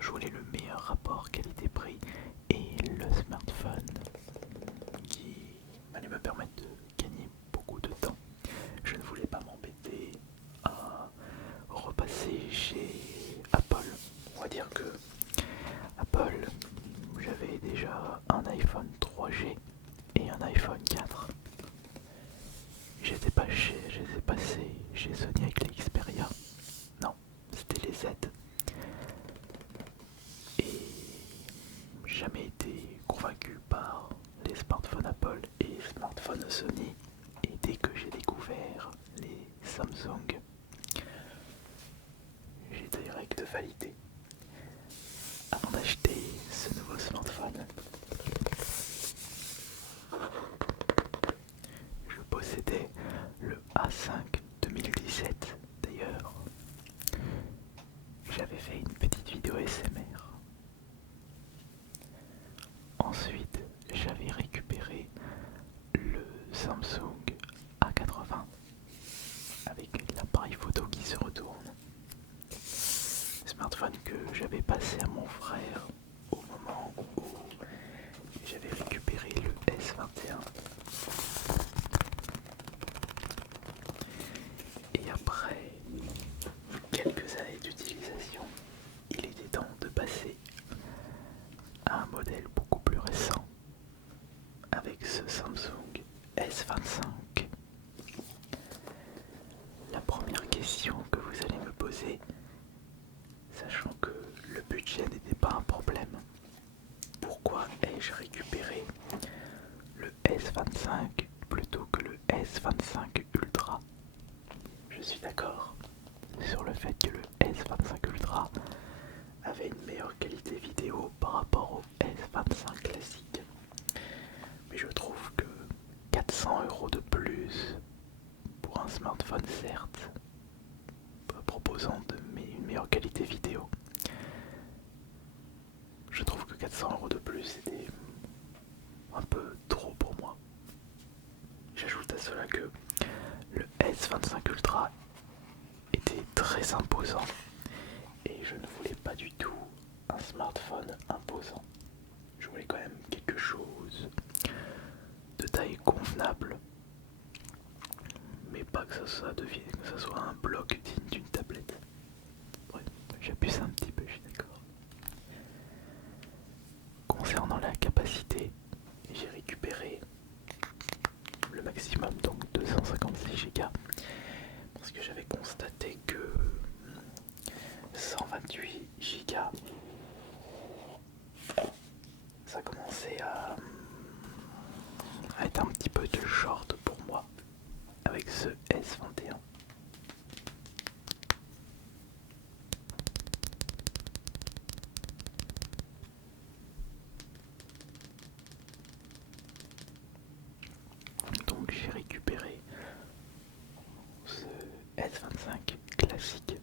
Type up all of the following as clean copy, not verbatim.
je voulais le meilleur rapport qualité-prix et le smartphone qui allait me permettre de gagner beaucoup de temps. Je ne voulais pas m'embêter à repasser chez Apple. On va dire que Apple, j'avais déjà un iPhone 3G et un iPhone 4. J'étais passé chez Sony avec les Xperia. Non, c'était les Z. Et jamais été convaincu par les smartphones Apple et les smartphones Sony. Et dès que j'ai découvert les Samsung, j'ai direct validé avant d'acheter ce nouveau smartphone. Je possédais le A5 2017 d'ailleurs. J'avais fait une petite vidéo SMR. Ensuite, j'avais récupéré le Samsung A80 avec l'appareil photo qui se retourne. Smartphone que j'avais passé à mon frère au moment où j'avais récupéré le S21. Et après quelques années d'utilisation, il était temps de passer à un modèle beaucoup plus récent avec ce Samsung S25. La première question que vous allez me poser, sachant que le budget n'était pas un problème, pourquoi ai-je récupéré le S25 plutôt que le S25 Ultra? Je suis d'accord sur le fait que le S25 Ultra avait une meilleure qualité vidéo par rapport au S25 classique. Mais je trouve que 400 € de plus pour un smartphone certes, proposant une meilleure qualité vidéo, je trouve que 400 € de plus c'était un peu trop pour moi. J'ajoute à cela que le S25 Ultra était très imposant et je ne voulais pas du tout un smartphone imposant. Je voulais quand même quelque chose de taille convenable, mais pas que ça soit un bloc digne d'une tablette. Bref, j'abuse un petit peu, je suis d'accord. Concernant la capacité, j'ai récupéré le maximum, donc 256 Go, parce que j'avais constaté que 128 Go, ça commençait à être un petit peu de short pour moi avec ce S21. Donc j'ai récupéré ce S25 classique,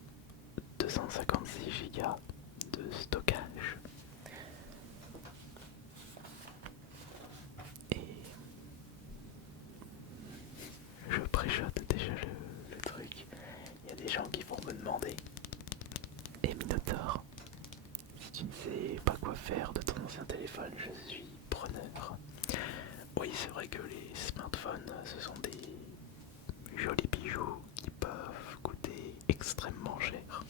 256 Go de stockage. Et je préchote déjà le truc. Il y a des gens qui vont me demander: et Minotaur, si tu ne sais pas quoi faire de ton ancien téléphone, je suis preneur. Oui, c'est vrai que les smartphones, ce sont des jolis bijoux qui peuvent coûter extrêmement cher.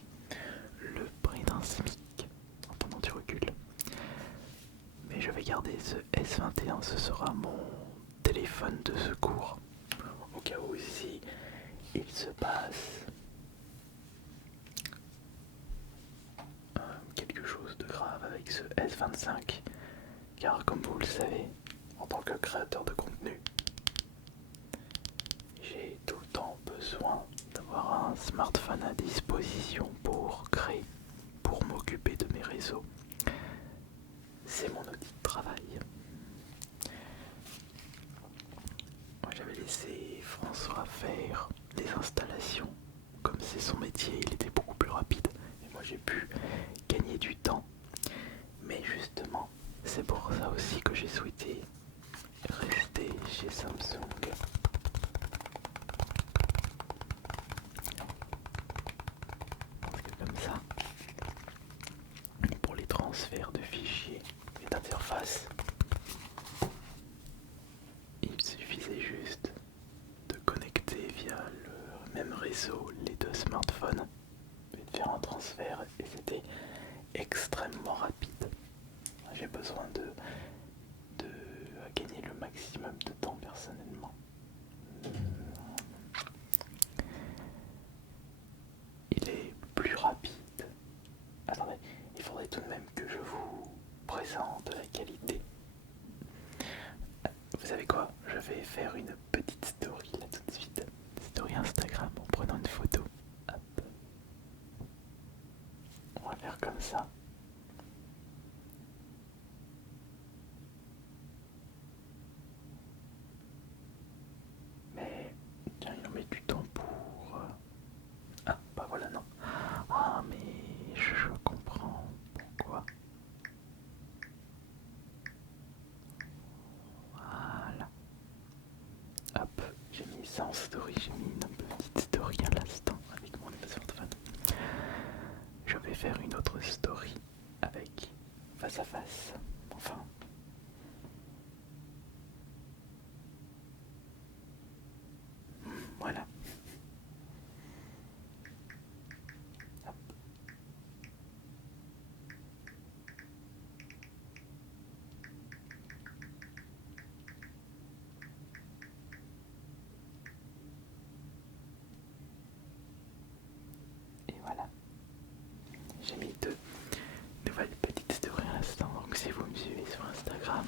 Le prix d'un SMIC en prenant du recul. Mais je vais garder ce S21, ce sera mon téléphone de secours. Au cas où si il se passe quelque chose de grave avec ce S25. Car comme vous le savez, en tant que créateur de contenu, j'ai tout le temps besoin d'avoir un smartphone à disposition pour créer, pour m'occuper de mes réseaux. C'est mon outil de travail. Moi, j'avais laissé François faire les installations. Comme c'est son métier, il était beaucoup plus rapide. Et moi, j'ai pu gagner du temps. Mais justement, c'est pour ça aussi que j'ai souhaité rester chez Samsung. face. Il suffisait juste de connecter via le même réseau les deux smartphones et de faire un transfert et c'était extrêmement rapide. J'ai besoin de gagner le maximum de temps personnellement. Il est plus rapide. Attendez, il faudrait tout de même que je vous présente la qualité. Vous savez quoi? Je vais faire une petite story là tout de suite. Story Instagram en prenant une photo. Hop. On va faire comme ça. Mais tiens, il en met du temps pour... Ah, bah voilà, non. Ah, mais je comprends pourquoi. Voilà. Hop, j'ai mis ça en story, j'ai mis une petite story à l'instant avec mon smartphone. Je vais faire une autre story avec face à face. Enfin. Voilà. Hop. Et voilà. J'ai mis deux nouvelles petites stories à l'instant. Donc si vous me suivez sur Instagram,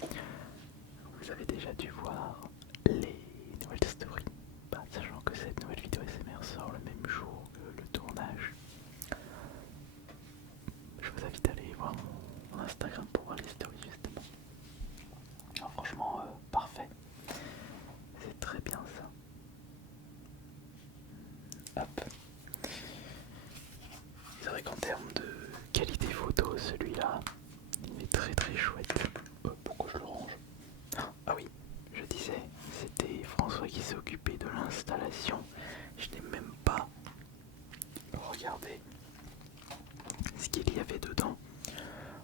vous avez déjà dû voir les nouvelles stories. Bah, sachant que cette nouvelle vidéo SMR sort le même jour que le tournage. Je vous invite à aller voir mon Instagram pour voir les stories justement. Alors franchement, parfait. C'est très bien ça. Hop. C'est vrai qu'en termes de qualité photo, celui-là, il est très très chouette. Pourquoi je le range? Ah oui, je disais, c'était François qui s'est occupé de l'installation. Je n'ai même pas regardé ce qu'il y avait dedans.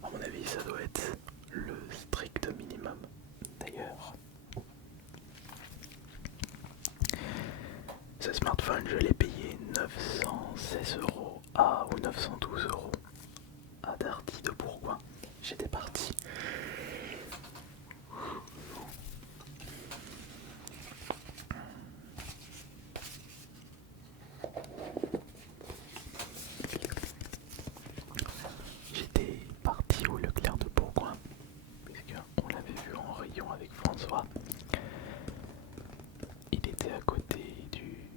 À mon avis, ça doit être le strict minimum. D'ailleurs, ce smartphone, je l'ai payé 916 € ou 912 € à Darty de Bourgoin. J'étais parti. J'étais parti au Leclerc de Bourgoin, puisqu'on l'avait vu en rayon avec François. Il était à côté du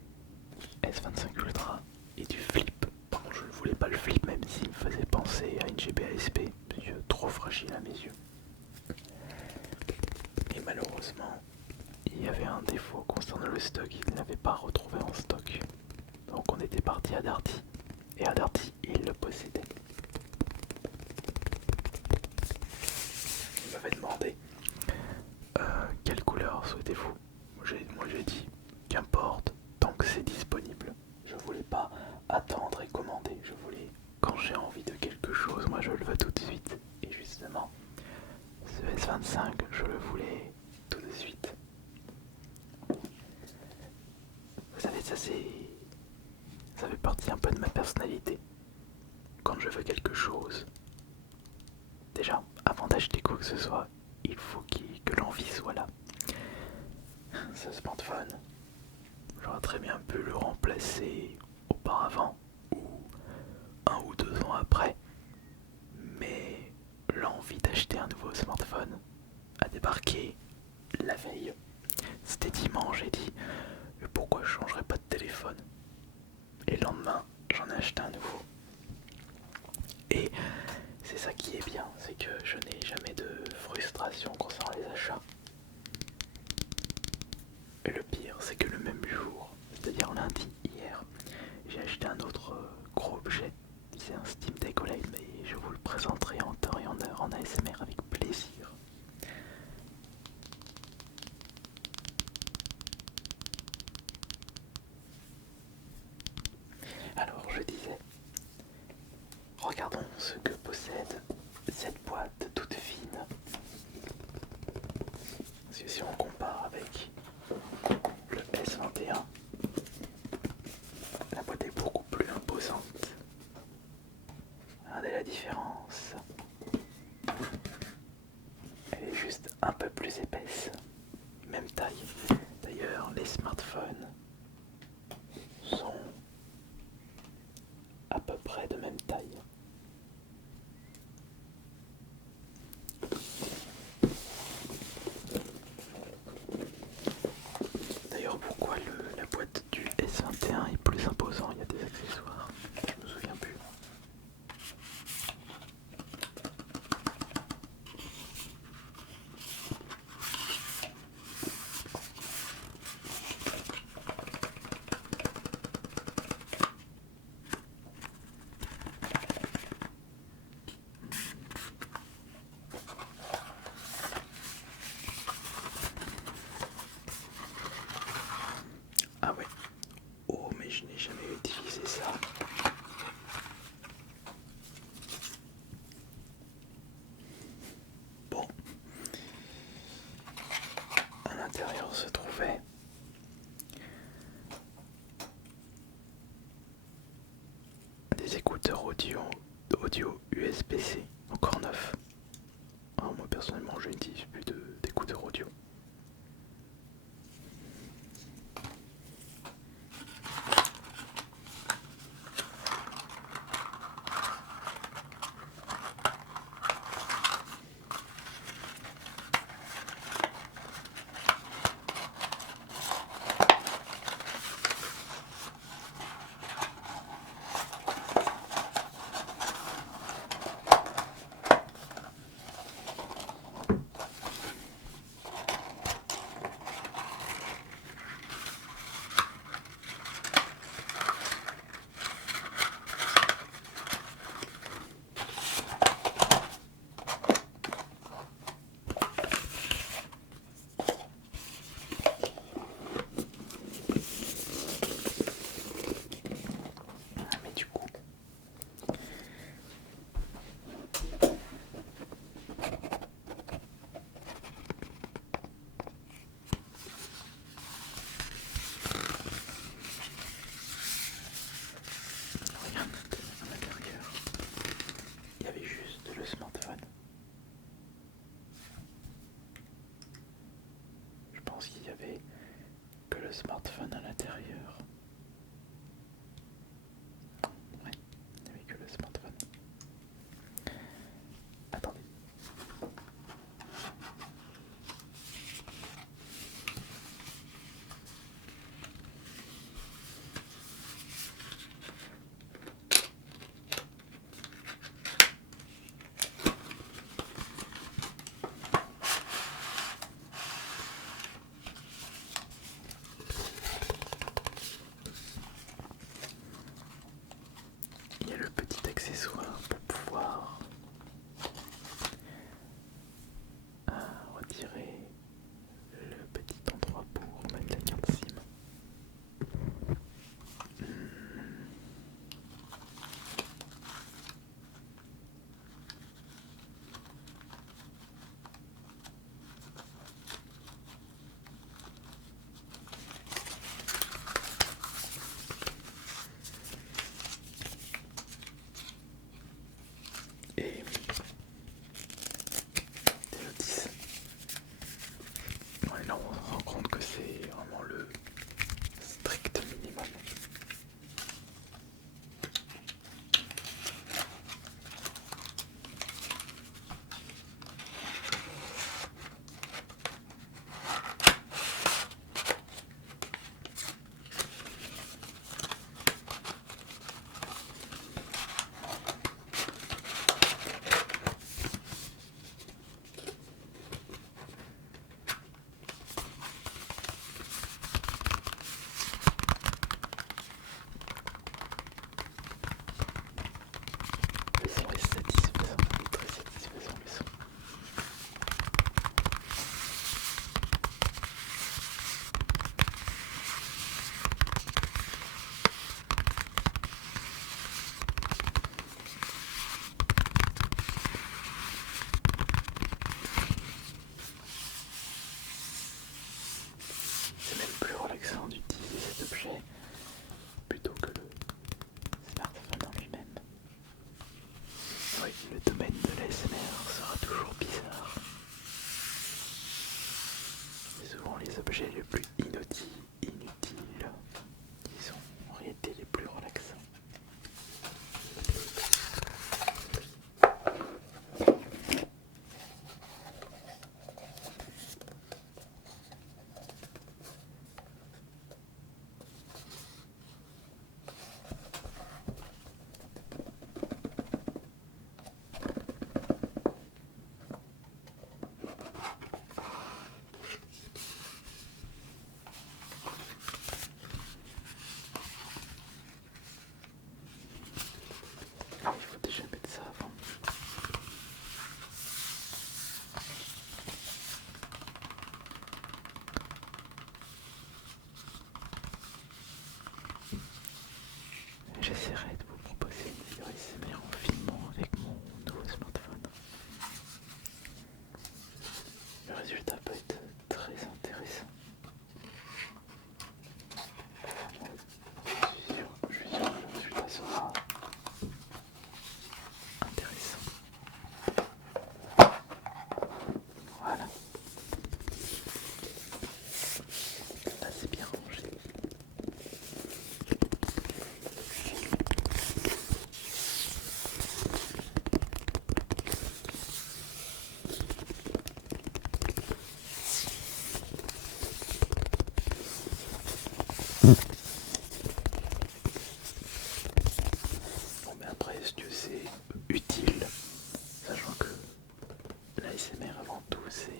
S25 Ultra et du Flip. Par contre, je ne voulais pas le Flip, même s'il me faisait penser à une GBASP, trop fragile à mes yeux. Et malheureusement, il y avait un défaut concernant le stock, il ne l'avait pas retrouvé en stock. Donc on était parti à Darty, et à Darty, il le possédait. Il m'avait demandé quelle couleur souhaitez-vous. Moi j'ai dit qu'importe, tant que c'est disponible. Je voulais pas attendre et commander, je voulais, quand j'ai envie de quelque chose, moi je le veux tout de suite. Et justement, ce S25, je le voulais tout de suite. Vous savez, ça fait partie un peu de ma personnalité. Quand je veux quelque chose, déjà, avant d'acheter quoi que ce soit, il faut que l'envie soit là. Ce smartphone, j'aurais très bien pu le remplacer auparavant, ou 1 ou 2 ans après, mais l'envie d'acheter un nouveau smartphone a débarqué la veille. C'était dimanche, j'ai dit pourquoi je changerais pas de téléphone. Et le lendemain, j'en ai acheté un nouveau. Et c'est ça qui est bien, c'est que je n'ai jamais de frustration concernant les achats. Et le pire, c'est que le même jour, c'est-à-dire lundi, hier, j'ai acheté un autre gros objet. C'est un Steam Deck OLED, mais je vous le présenterai en temps et en heure en ASMR avec plaisir. Alors je disais, regardons ce que possède cette boîte toute fine taille. D'ailleurs, pourquoi la boîte du S21 est plus imposant? Il y a des accessoires, je me souviens plus. Ah ouais. Oh, mais je n'ai jamais utilisé ça. Bon. À l'intérieur se trouvait des écouteurs audio USB-C, encore neuf. Ah, moi personnellement, je n'utilise plus d'écouteurs audio. Mais du coup, regarde à l'intérieur, il y avait juste le smartphone. Je pense qu'il y avait que le smartphone à l'intérieur. Ouais, il n'y avait que le smartphone. Attendez. Il y a le petit accessoire pour pouvoir retirer le petit endroit pour mettre la carte SIM. Et des notices. Ouais, là on se rend compte que c'est vraiment le strict minimum. est-ce que c'est utile, sachant que l'ASMR avant tout c'est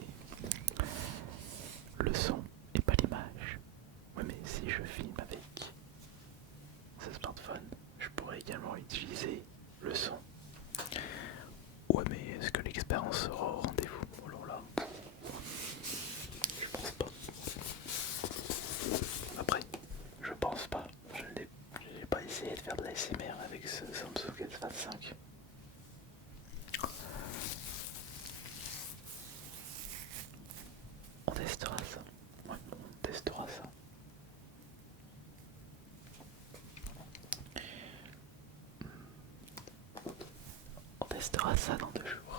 le son et pas l'image. Oui, mais si je filme avec ce smartphone, je pourrais également utiliser le son. Ouais, mais est-ce que l'expérience sera au rendez-vous? Oh là là, je pense pas. Après, je pense pas. Je n'ai pas essayé de faire de l'ASMR avec ce Samsung S25. On testera ça. Ouais, on testera ça. On testera ça dans 2 jours.